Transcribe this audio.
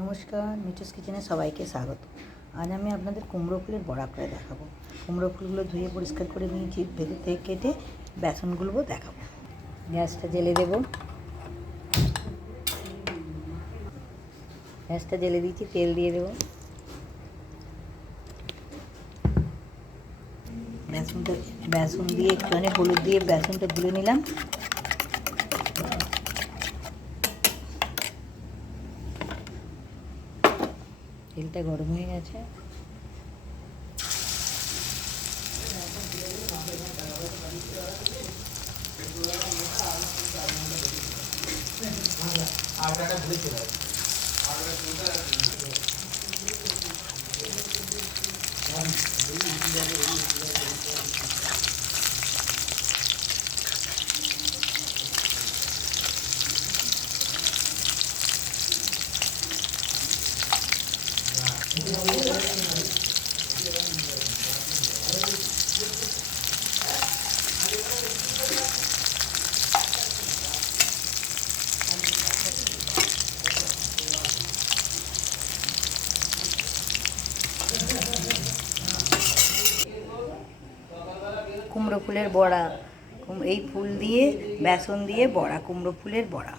নমস্কার, মিঠুস কিচেনে সবাইকে স্বাগত। আজ আমি আপনাদের কুমড়ো ফুলের বড়া করে দেখাবো। কুমড়ো ফুলগুলো ধুয়ে পরিষ্কার করে নিয়েছি ভেতর থেকে কেটে বেসনগুলো দেখাবো। গ্যাসটা জেলে দেব। গ্যাসটা জেলে দিয়েছি, তেল দিয়ে দেবো। বেসনটা, বেসন দিয়ে একটুখানি হলুদ দিয়ে বেসনটা গুলে নিলাম। তেলটা গরম হয়ে গেছে। কুমড়ো ফুলের বড়া। এই ফুল দিয়ে বেসন দিয়ে বড়া কুমড়ো ফুলের বড়া।